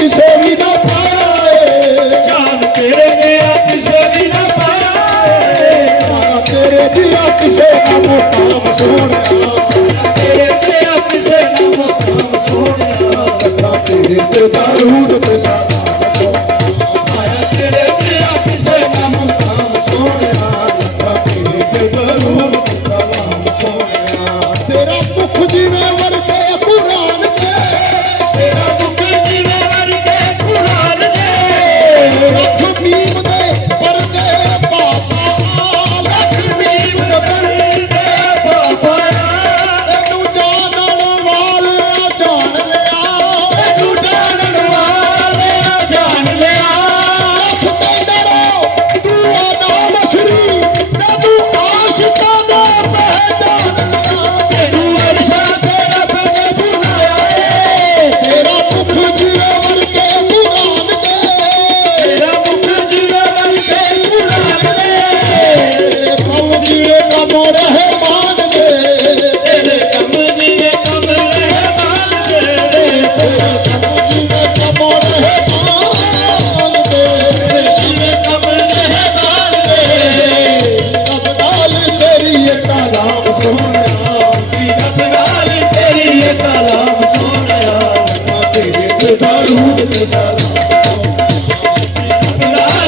किसे भी ना पाया जान तेरे दिया किसे भी ना पाया माया तेरे दिया किसे ना मुकाम सोने तेरे दिया किसे ना मुकाम सोने तेरे ते दारूद ते सलाम सोने माया तेरे दिया किसे ना मुकाम सोने तेरे ते दारूद ते सलाम सोने तेरा मुख जीवे वर्गे कुरान दे तेरा मुख जीवे वर्गे कुरान दे लख मीम दे परदे बाबा लख मीम दे परदे बाबा तैनू जानन वाले जान लिया तू जानन वाले जान लिया लख तेंदरो तू आना मशरी तैनू आशिकां दा पहचान लिया तेरू वर्षा तेरा बने बुलाया तेरा मुख जीवे वर्गे कुरान दे तेरा मुख जीवे वर्गे कुरान दे तेरे पल जीवे कम रहमान दे तेरे कम जीवे कम रहमान दे कम जीवे कम रहमान दे जीवे कम रहमान दे कब नाल तेरी ये कलाम सोहणा रब नाल तेरी ये कलाम सोहणिया तेरे ते दारूद ते सलाम